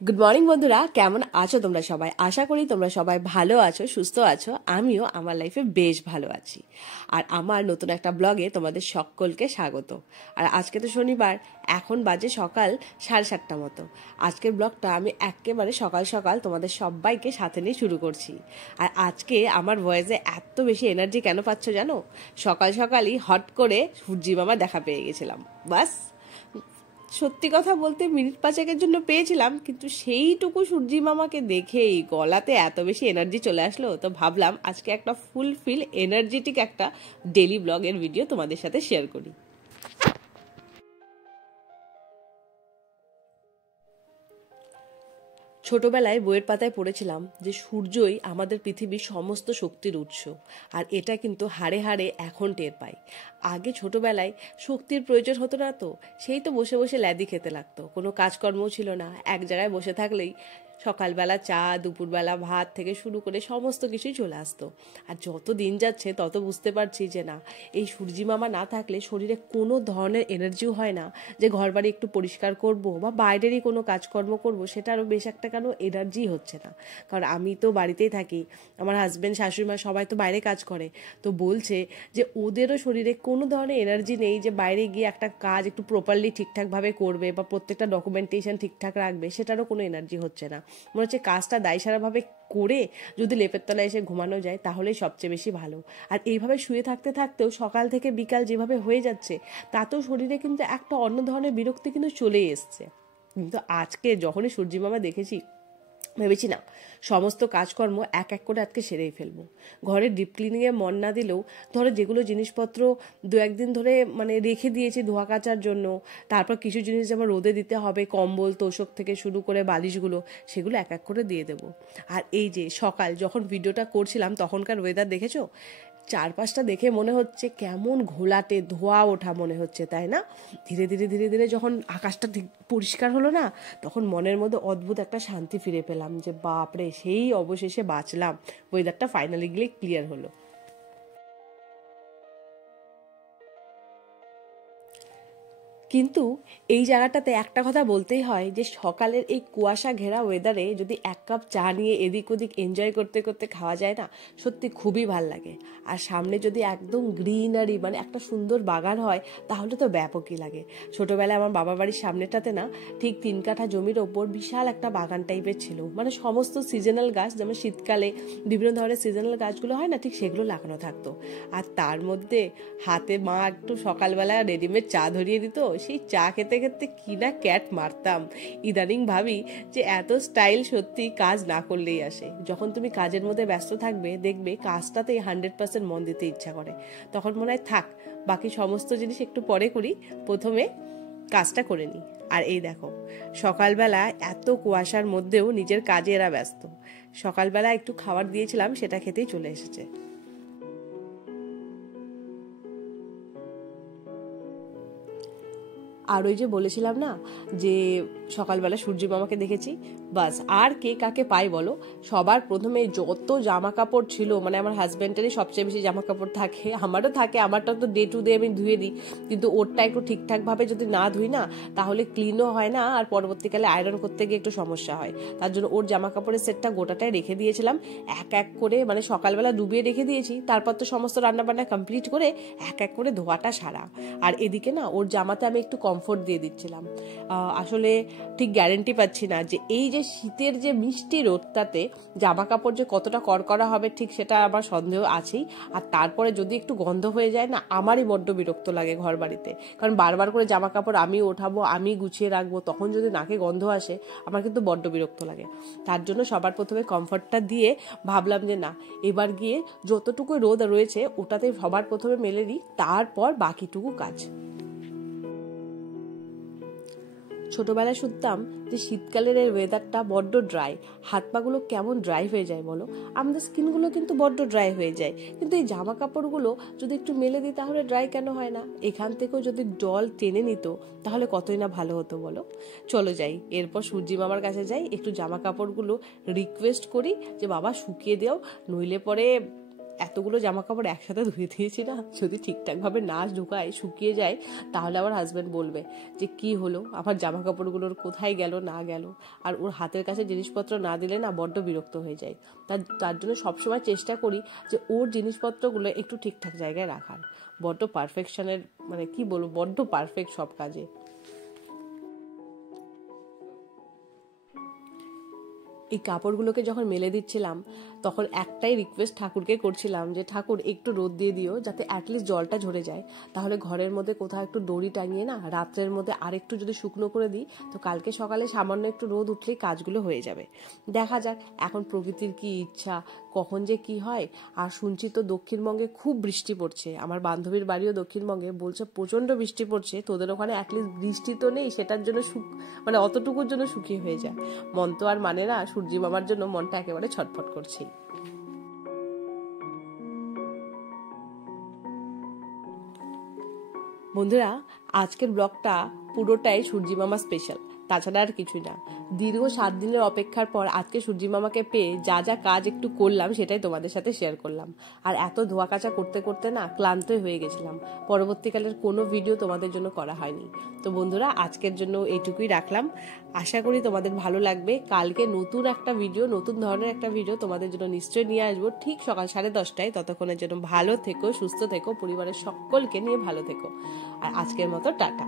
Good morning বন্ধুরা, কেমন আছো তোমরা সবাই? আশা করি তোমরা সবাই ভালো আছো, সুস্থ আছো। আমিও আমার লাইফে বেশ ভালো আছি। আর আমার নতুন একটা ব্লগে তোমাদের সকলকে স্বাগত। আর আজকে তো শনিবার, এখন বাজে সকাল 7:30 মতো। আজকের ব্লগটা আমি একেবারে সকাল সকাল তোমাদের সবাইকে সাথে নিয়ে শুরু করছি। আর আজকে আমার ভয়েসে এত বেশি এনার্জি কেন পাচ্ছ জানো? সকাল সকালই হট করে সূর্যি মামা দেখা পেয়ে গেছিলাম। বাস, সত্যি কথা বলতে মিনিট 5 জন্য পেয়েছিলাম, কিন্তু সেইটুকু সূর্যি মামাকে দেখেই গলাতে এত বেশি এনার্জি চলে আসলো, তো ভাবলাম আজকে একটা ফুলফিল এনার্জেটিক একটা ডেলি ব্লগের ভিডিও তোমাদের সাথে শেয়ার করি। ছোটবেলায় বইয়ের পাতায় পড়েছিলাম যে সূর্যই আমাদের পৃথিবীর সমস্ত শক্তির উৎস। আর এটা কিন্তু হাড়ে হাড়ে এখন টের পাই। আগে ছোটবেলায় শক্তির প্রয়োজন হতো না, তো সেই তো বসে বসে ল্যাদি খেতে লাগতো, কোনো কাজকর্মও ছিল না, এক জায়গায় বসে থাকলেই সকালবেলা চা, দুপুরবেলা ভাত থেকে শুরু করে সমস্ত কিছুই চলে আসতো। আর যত দিন যাচ্ছে তত বুঝতে পারছি যে না, এই সূর্যি মামা না থাকলে শরীরে কোনো ধরনের এনার্জিও হয় না যে ঘরবাড়ি একটু পরিষ্কার করব বা বাইরেরই কোনো কাজকর্ম করব, সেটারও বেশ একটা কেন এনার্জি হচ্ছে না। কারণ আমি তো বাড়িতেই থাকি, আমার হাজব্যান্ড, শাশুড়ি মা সবাই তো বাইরে কাজ করে। তো বলছে যে ওদেরও শরীরে কোনো ধরনের এনার্জি নেই যে বাইরে গিয়ে একটা কাজ একটু প্রপারলি ঠিকঠাকভাবে করবে বা প্রত্যেকটা ডকুমেন্টেশন ঠিকঠাক রাখবে, সেটারও কোনো এনার্জি হচ্ছে না। মনে হচ্ছে কাজটা দায়সারাভাবে করে যদি লেপের তলায় এসে ঘুমানো যায় তাহলেই সবচেয়ে বেশি ভালো। আর এইভাবে শুয়ে থাকতে থাকতেও সকাল থেকে বিকাল যেভাবে হয়ে যাচ্ছে, তাতেও শরীরে কিন্তু একটা অন্য ধরনের বিরক্তি কিন্তু চলেই এসছে। কিন্তু আজকে যখনই সূর্যি মামা দেখেছি, ভেবেছি না, সমস্ত কাজকর্ম এক এক করে আজকে সেরেই ফেলবো। ঘরের ডিপ ক্লিনিংয়ে মন না দিলেও ধরো যেগুলো জিনিসপত্র দু একদিন ধরে মানে রেখে দিয়েছি ধোয়া কাচার জন্য, তারপর কিছু জিনিস যেমন রোদে দিতে হবে, কম্বল তোষক থেকে শুরু করে বালিশগুলো, সেগুলো এক এক করে দিয়ে দেবো। আর এই যে সকাল যখন ভিডিওটা করছিলাম তখনকার ওয়েদার দেখেছো? চারপাশটা দেখে মনে হচ্ছে কেমন ঘোলাটে ধোয়া ওঠা মনে হচ্ছে, তাই না? ধীরে ধীরে ধীরে ধীরে যখন আকাশটা ঠিক পরিষ্কার হলো না, তখন মনের মধ্যে অদ্ভুত একটা শান্তি ফিরে পেলাম যে বাপরে, সেই অবশেষে বাঁচলাম, ওয়েদারটা ফাইনালি গিয়ে ক্লিয়ার হলো। কিন্তু এই জায়গাটাতে একটা কথা বলতেই হয় যে সকালের এই কুয়াশা ঘেরা ওয়েদারে যদি এক কাপ চা নিয়ে এদিক ওদিক এনজয় করতে করতে খাওয়া যায় না, সত্যি খুবই ভাল লাগে। আর সামনে যদি একদম গ্রিনারি মানে একটা সুন্দর বাগান হয়, তাহলে তো ব্যাপকই লাগে। ছোটবেলায় আমার বাবার বাড়ির সামনেটাতে না, ঠিক 3 কাঠা জমির ওপর বিশাল একটা বাগান টাইপের ছিল, মানে সমস্ত সিজনাল গাছ, যেমন শীতকালে বিভিন্ন ধরনের সিজনাল গাছগুলো হয় না, ঠিক সেগুলো লাগানো থাকতো। আর তার মধ্যে হাতে মা একটু সকালবেলা রেডিমেড চা ধরিয়ে দিত, সেই চা খেতে খেতে কি না ক্যাট মারতাম। ইদানিং ভাবি যে এত স্টাইল সত্যি কাজ না করলেই আসে। যখন তুমি কাজের মধ্যে ব্যস্ত থাকবে, দেখবে কাজটাতেই 100% মন দিতে ইচ্ছা করে। তখন মনে হয় থাক, বাকি সমস্ত জিনিস একটু পরে করি, প্রথমে কাজটা করে নিই। আর এই দেখো, সকালবেলা এত কুয়াশার মধ্যেও নিজের কাজে এরা ব্যস্ত। সকালবেলা একটু খাবার দিয়েছিলাম, সেটা খেতেই চলে এসেছে। আর ওই যে বলেছিলাম না যে সকালবেলা সূর্য মামাকে দেখেছি, বাস আর কে কাকে পাই বলো? সবার প্রথমে যত জামা কাপড় ছিল, মানে আমার হাজব্যান্ডেরই সবচেয়ে বেশি জামা কাপড় থাকে, আমারও থাকে, আমারটা তো ডে টু ডে আমি ধুয়ে দিই, কিন্তু ওরটা একটু ঠিকঠাকভাবে যদি না ধুই না, তাহলে ক্লিনও হয় না, আর পরবর্তীকালে আয়রন করতে গিয়ে একটু সমস্যা হয়। তার জন্য ওর জামা কাপড়ের সেটটা গোটাটাই রেখে দিয়েছিলাম, এক এক করে, মানে সকালবেলা ডুবিয়ে রেখে দিয়েছি, তারপর তো সমস্ত রান্নাবান্না কমপ্লিট করে এক এক করে ধোয়াটা সারা। আর এদিকে না ওর জামাতে আমি একটু কমফোর্ট দিয়ে দিচ্ছিলাম। আসলে ঠিক গ্যারেন্টি পাচ্ছি না যে এই যে শীতের যে মিষ্টি রোদটাতে জামা কাপড় যে কতটা কড়কড়া হবে, ঠিক সেটা আমার সন্দেহ আছেই। আর তারপরে যদি একটু গন্ধ হয়ে যায় না, আমারই বড্ড বিরক্ত লাগে ঘর বাড়িতে, কারণ বারবার করে জামা কাপড় আমি ওঠাবো, আমি গুছিয়ে রাখবো, তখন যদি নাকে গন্ধ আসে, আমার কিন্তু বড্ড বিরক্ত লাগে। তার জন্য সবার প্রথমে কমফর্টটা দিয়ে ভাবলাম যে না, এবার গিয়ে যতটুকু রোদ রয়েছে ওটাতে সবার প্রথমে মেলে দিই, তারপর বাকিটুকু কাজ। ছোটবেলায় শুনতাম যে শীতকালের এই ওয়েদারটা বড্ড ড্রাই, হাত পাগুলো কেমন ড্রাই হয়ে যায় বলো? আমাদের স্কিনগুলো কিন্তু বড্ড ড্রাই হয়ে যায়, কিন্তু এই জামা কাপড়গুলো যদি একটু মেলে দিই তাহলে ড্রাই কেন হয় না? এখান থেকেও যদি জল টেনে নিত তাহলে কতই না ভালো হতো বলো। চলো যাই, এরপর সূর্যি মামার কাছে যাই, একটু জামা কাপড়গুলো রিকোয়েস্ট করি যে বাবা শুকিয়ে দেও, নইলে পরে এতগুলো জামা কাপড় একসাথে ধুয়ে দিয়েছি না, যদি ঠিকঠাকভাবে না ঢুকায় শুকিয়ে যায় তাহলে আমার হাজব্যান্ড বলবে যে কি হলো, আমার জামা কাপড়গুলোর কোথায় গেল না গেল। আর ওর হাতের কাছে জিনিসপত্র না দিলে না বড্ড বিরক্ত হয়ে যায়। তার জন্য সবসময় চেষ্টা করি যে ওর জিনিসপত্রগুলো একটু ঠিকঠাক জায়গায় রাখার। বড্ড পারফেকশনের মানে কি বলবো, বড্ড পারফেক্ট সব কাজে। এই কাপড়গুলোকে যখন মেলে দিচ্ছিলাম তখন একটাই রিকোয়েস্ট ঠাকুরকে করছিলাম যে ঠাকুর একটু রোদ দিয়ে দিও, যাতে অ্যাটলিস্ট জলটা ঝরে যায়। তাহলে ঘরের মধ্যে কোথাও একটু দড়ি টাঙিয়ে না রাত্রের মধ্যে আরেকটু যদি শুকনো করে দিই, তো কালকে সকালে সামান্য একটু রোদ উঠলেই কাজগুলো হয়ে যাবে। দেখা যাক এখন প্রকৃতির কি ইচ্ছা, কখন যে কি হয়। আর শুনছি তো দক্ষিণবঙ্গে খুব বৃষ্টি পড়ছে, আমার বান্ধবীর বাড়িও দক্ষিণবঙ্গে, বলছে প্রচণ্ড বৃষ্টি পড়ছে। তোদের ওখানে অ্যাটলিস্ট বৃষ্টি তো নেই, সেটার জন্য মানে অতটুকুর জন্য শুকিয়ে হয়ে যায়। মন তো আর মানে না, সূর্যি মামার জন্য মনটা একেবারে ছটফট করছে। বন্ধুরা, আজকের ব্লগটা পুরোটাই সূর্যি মামা স্পেশাল, তাছাড়া আর কিছুই না। দীর্ঘ 7 দিনের অপেক্ষার পর আজকে সূর্যি মামাকে পেয়ে যা যা কাজ একটু করলাম সেটাই তোমাদের সাথে শেয়ার করলাম। আর এত ধোয়া কাচা করতে করতে না ক্লান্তই হয়ে গেছিলাম, পরবর্তীকালের কোনো ভিডিও তোমাদের জন্য করা হয়নি। তো বন্ধুরা, আজকের জন্য এইটুকুই রাখলাম। আশা করি তোমাদের ভালো লাগবে। কালকে নতুন একটা ভিডিও, নতুন ধরনের একটা ভিডিও তোমাদের জন্য নিশ্চয়ই নিয়ে আসবো, ঠিক সকাল 10:30টায়। ততক্ষণের জন্য ভালো থেকো, সুস্থ থেকো, পরিবারের সকলকে নিয়ে ভালো থেকো। আর আজকের মতো টাটা।